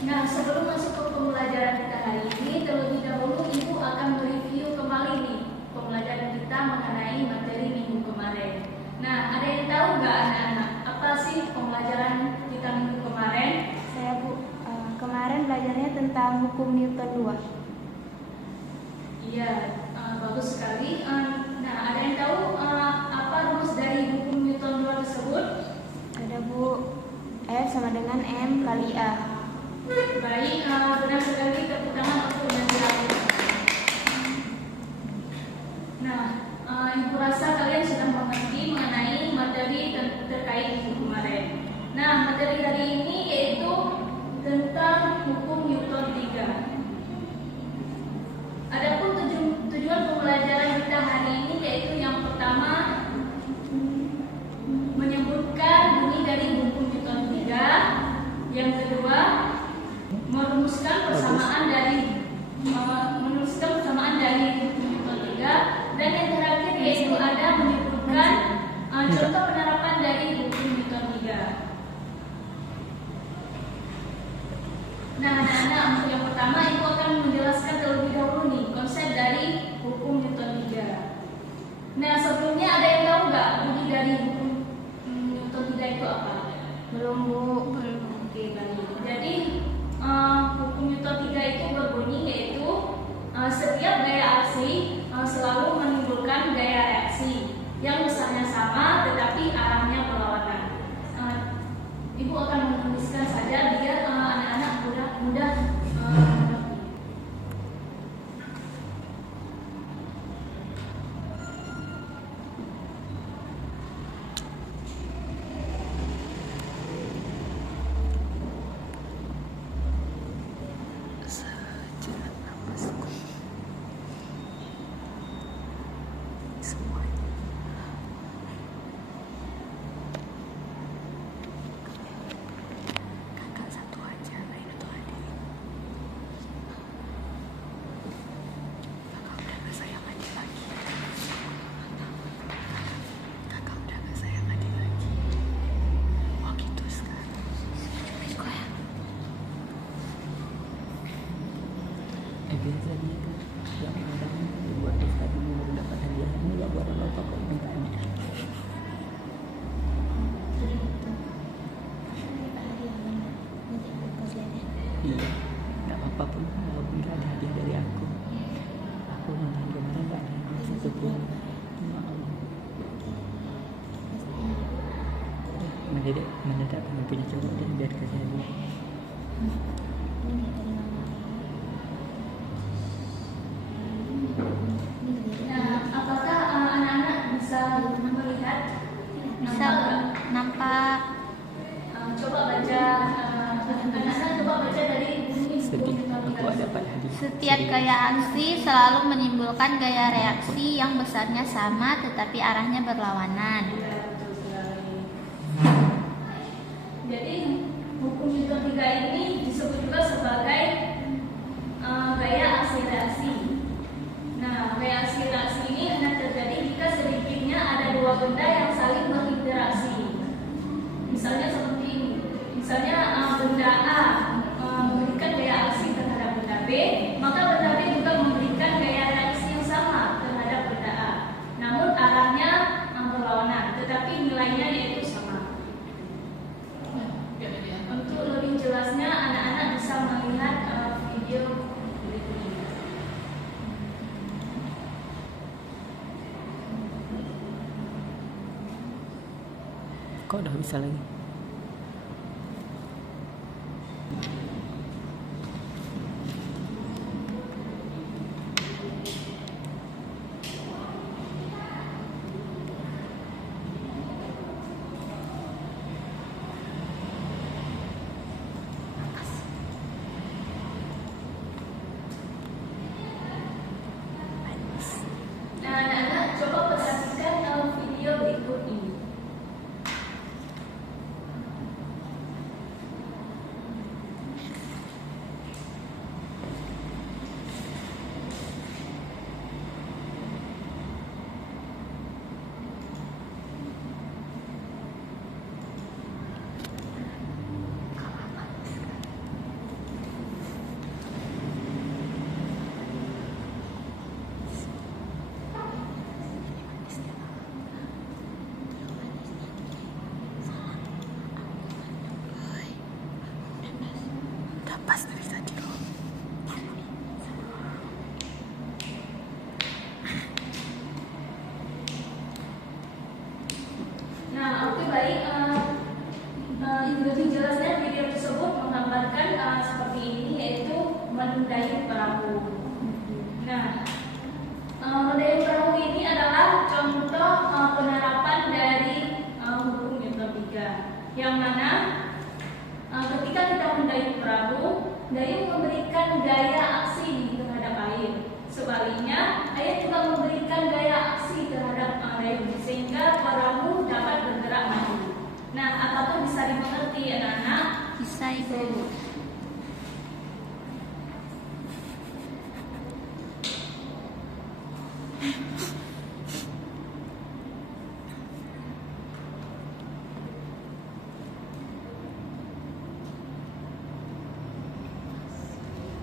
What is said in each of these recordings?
Nah, sebelum masuk ke pembelajaran kita hari ini, terlebih dahulu Ibu akan mereview kembali nih pembelajaran kita mengenai materi minggu kemarin. Nah, ada yang tahu nggak anak-anak apa sih pembelajaran kita minggu kemarin? Saya Bu, kemarin belajarnya tentang hukum Newton 2. Iya, bagus sekali. Nah, ada yang tahu apa rumus dari hukum Newton 2 tersebut? Ada Bu, F sama dengan M kali A. Baik, benar sekali, tepuk tangan untuk yang dilakukan. Nah, Ibu rasa kalian sudah mengerti mengenai materi terkait hukum kemarin. Nah, materi hari ini yaitu tentang hukum Newton 3. Adapun tujuan pembelajaran kita hari ini yaitu yang pertama menyebutkan bunyi dari hukum Newton 3, yang kedua merumuskan persamaan dari hukum Newton 3, dan yang terakhir yaitu ada menyebutkan contoh penerapan dari hukum Newton 3. Nah, anak-anak, untuk yang pertama Ibu akan menjelaskan terlebih dahulu nih konsep dari hukum Newton 3. Nah, sebelumnya ada yang tahu nggak bunyi dari hukum Newton 3 itu apa? Belum Bu. Oke, baik. Jadi hukum Newton 3 itu berbunyi yaitu setiap gaya aksi selalu menimbulkan gaya reaksi yang besarnya sama tetapi arahnya berlawanan. Ibu akan menuliskan saja biar anak-anak mudah mengerti. Biasanya kan yang orang buat daftar dulu baru dapat hadiah, ini nggak buat apa-apa kok mintanya. Iya, nggak apa-apa pun walaupun nggak ada hadiah dari aku nonton kemarin nggak ada hadiah satupun. Mendadak pengen punya cowok dan biar kasih hadiah. Nah, apakah anak-anak bisa melihat? Bisa nampak. Coba baca, anak-anak coba baca dari bunyi Sedih, hukum aku ada dapat hadiah. Setiap gaya aksi selalu menimbulkan gaya reaksi yang besarnya sama tetapi arahnya berlawanan. Ya, betul sekali. Jadi hukum Newton 3 ini disebut juga sebagai gaya aksi reaksi. Nah, gaya aksi reaksi ini hanya terjadi jika sedikitnya ada dua benda yang saling berinteraksi. Misalnya seperti ini. Misalnya benda A memberikan gaya aksi terhadap benda B, maka benda B juga memberikan gaya reaksi yang sama terhadap benda A. Namun arahnya berlawanan, tetapi nilainya yaitu sama. Untuk lebih jelasnya, anak-anak bisa melihat video berikut ini. Kok udah bisa lagi? Nah, anak-anak coba perhatikan video berikut ini. lepas dari tadi loh. Nah, oke baik. Lebih jelasnya video tersebut menggambarkan seperti ini, yaitu mendayung perahu. Nah, mendayung perahu ini adalah contoh penerapan dari hukum Newton 3, yang mana ketika kita mendayung perahu, dayung memberikan gaya aksi terhadap air. Sebaliknya, air juga memberikan gaya aksi terhadap dayung, sehingga perahu dapat bergerak maju. Nah, apakah bisa dimengerti anak-anak? Bisa Ibu.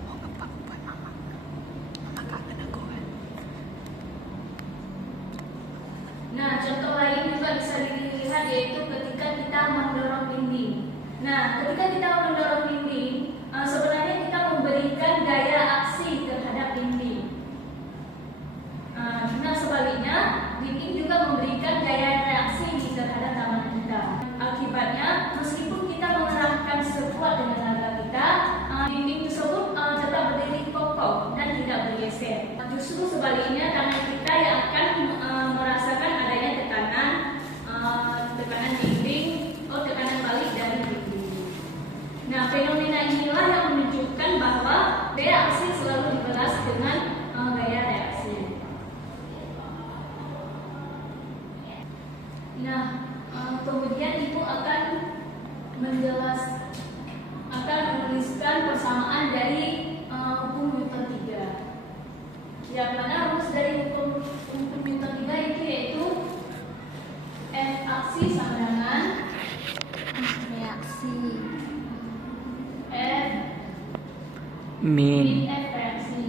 Mau ngepang buat mama. Mama kangen aku kan. Nah, contoh lain juga bisa dilihat, yaitu ketika kita mendorong dinding. Nah, ketika kita mendorong dinding, sebenarnya kita memberikan gaya aksi terhadap dinding. Nah, sebaliknya, dinding juga memberikan gaya reaksi terhadap tangan kita. Akibatnya, meskipun kita mengerahkan sekuat dengan tenaga kita, dinding tersebut tetap berdiri kokoh dan tidak bergeser. Justru sebaliknya, tangan kita yang akan merasakan adanya tekanan dinding, tekanan balik dari dinding. Nah, fenomena inilah yang menunjukkan bahwa gaya aksi selalu dibalas dengan gaya reaksi. Nah, kemudian Ibu akan menuliskan persamaan dari hukum Newton 3. Yang mana rumus dari hukum Newton 3 itu yaitu F aksi sama dengan Reaksi. F Min. F reaksi.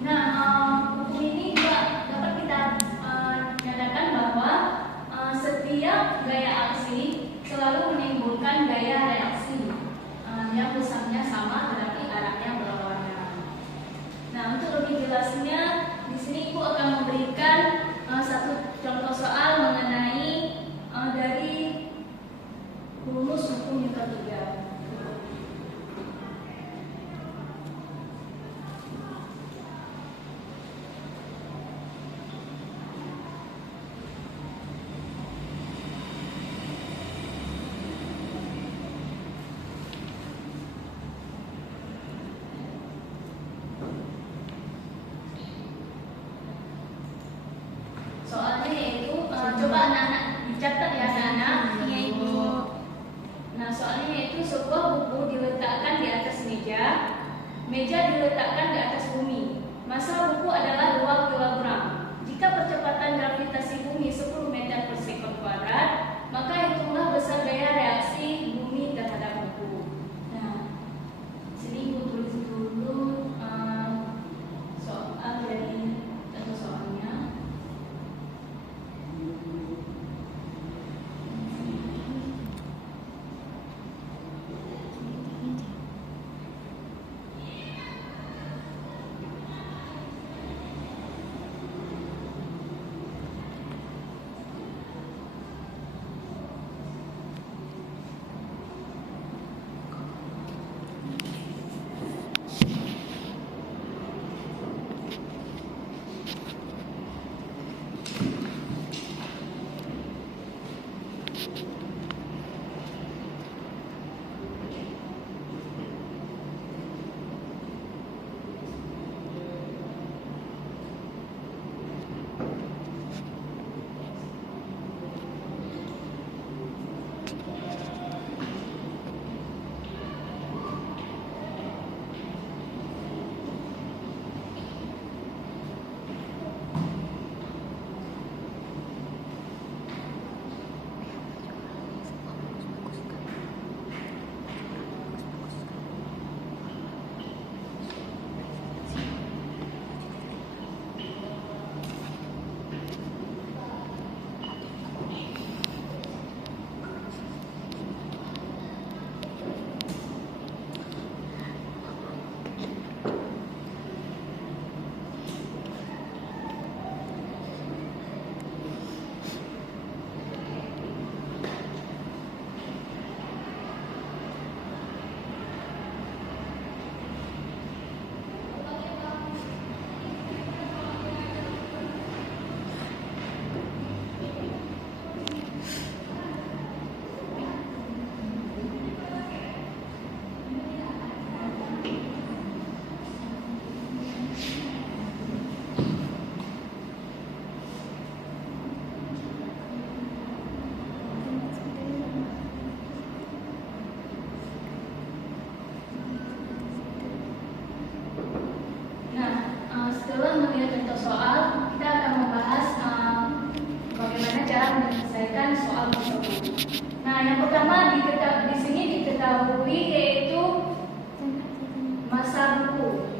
Nah, hukum ini juga dapat kita nyatakan bahwa setiap gaya aksi selalu menimbulkan gaya reaksi yang pusatnya sama tetapi arahnya berlawanan. Nah, untuk lebih jelasnya, di sini Ibu akan memberikan satu contoh soal mengenai dari rumus hukum Newton 3. Soalnya yaitu coba anak-anak dicatat ya anak-anak. Iya Ibu. Nah, soalnya yaitu sebuah buku diletakkan di atas meja, meja diletakkan di atas bumi. Massa buku adalah 2 kg. Jika percepatan gravitasi bumi 10 meter per sekon kuadrat, maka hitunglah besar gaya reaksi bumi terhadap buku. Nah, sini Ibu tulis dulu soal dari contoh soalnya. setelah melihat contoh soal, kita akan membahas bagaimana cara menyelesaikan soal tersebut. Nah, yang pertama di sini diketahui yaitu masa buku.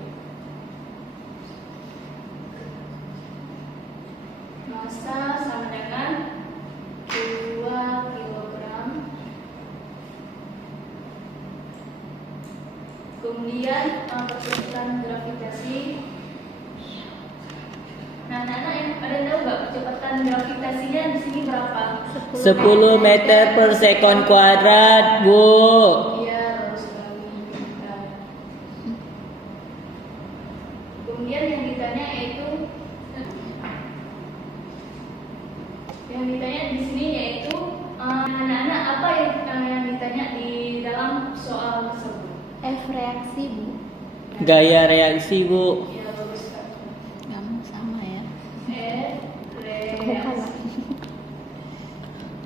Masa sama dengan 2 kilogram. Kemudian percepatan gravitasi. Nah, anak-anak yang ada tahu nggak percepatan gravitasinya di sini berapa? 10 meter per sekon kuadrat, Bu. Iya, bagus sekali. Nah, kemudian yang ditanya di sini yaitu anak-anak apa yang ditanya di dalam soal tersebut? F reaksi, Bu. Gaya reaksi, Bu. Iya, bagus sekali. Kamu sama ya. Reaksi.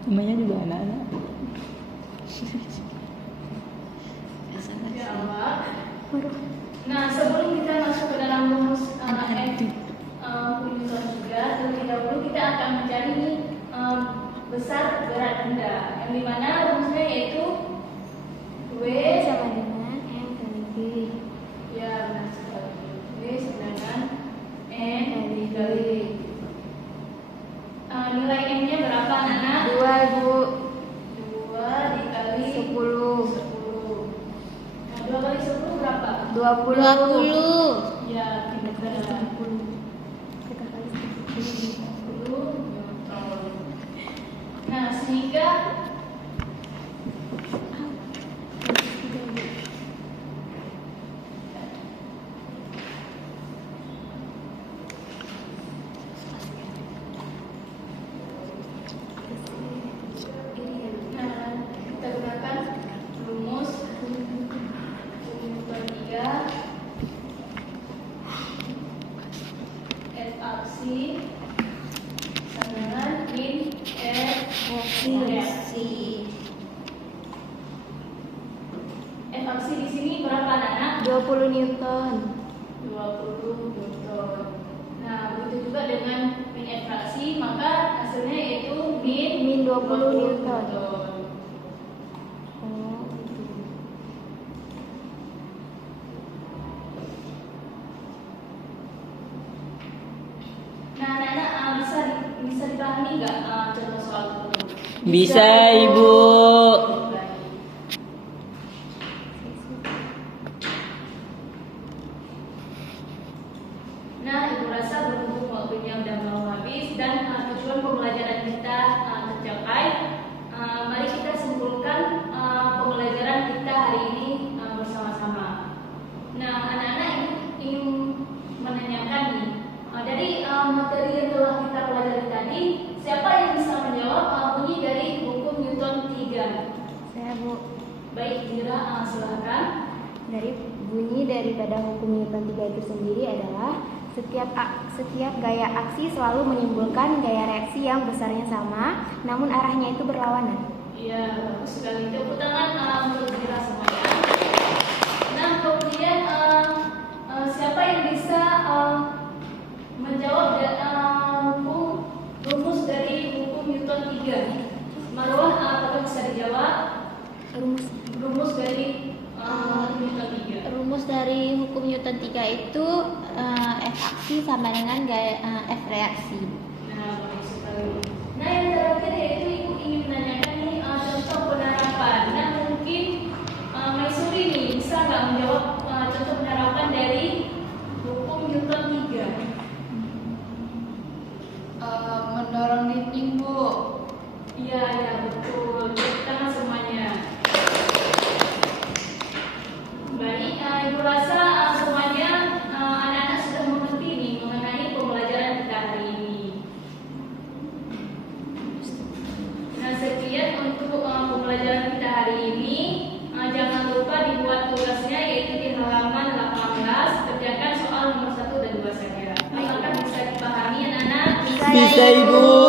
Namanya juga anak-anak. Jawab. Nah, sebelum kita masuk ke dalam rumus Newton juga, terlebih dahulu kita akan mencari besar berat benda, yang dimana rumusnya yaitu W Sama dengan M kali G. ya benar sekali. W sama dengan N dikali nilai M-nya berapa, anak? 2, Bu. 2 dikali 10. 10. Nah, 2 kali 10 berapa? 20. Ya, benar. 10. 10 Newton. Nah, sehingga kita gunakan rumus Newton 3 F aksi sama dengan min F reaksi. F aksi di sini berapa, anak? 20 Newton. 20 Newton. Nah, begitu juga dengan min F fraksi, maka hasilnya yaitu min 20 Newton. Nah, anak-anak bisa dipahami nggak contoh soal itu? Bisa, Ibu. Nah, Ibu rasa berhubung waktunya udah mau habis dan tujuan pembelajaran kita tercapai, mari kita simpulkan pembelajaran kita hari ini bersama-sama. Nah, anak-anak ingin menanyakan nih, dari materi yang telah kita pelajari tadi, siapa yang bisa menjawab bunyi dari hukum Newton 3? Saya, Bu. Baik, Dira, silakan. Dari bunyi daripada hukum Newton 3 itu sendiri adalah setiap gaya aksi selalu menimbulkan gaya reaksi yang besarnya sama, namun arahnya itu berlawanan. Iya, bagus sekali. Tepuk tangan untuk Dira semuanya. Nah, kemudian siapa yang bisa menjawab rumus dari hukum Newton 3? Marwah, apakah bisa dijawab? Rumus dari Newton 3. Rumus dari hukum Newton 3 itu F aksi sama dengan gaya F reaksi. Nah, bagus sekali. Nah, yang terakhir yaitu Ibu ingin menanyakan nih contoh penerapan. Nah, mungkin Maisuri nih bisa nggak menjawab contoh penerapan dari hukum Newton 3? Mendorong dinding, Bu. Iya, betul. Tepuk tangan semuanya. Baik, Ibu rasa semuanya anak-anak sudah mengerti nih mengenai pembelajaran kita hari ini. Nah, sekian untuk pembelajaran kita hari ini. Jangan lupa dibuat tugasnya yaitu di halaman 18. Kerjakan soal nomor 1 dan 2 saja. Apakah bisa dipahami, anak-anak? Bisa, Ibu.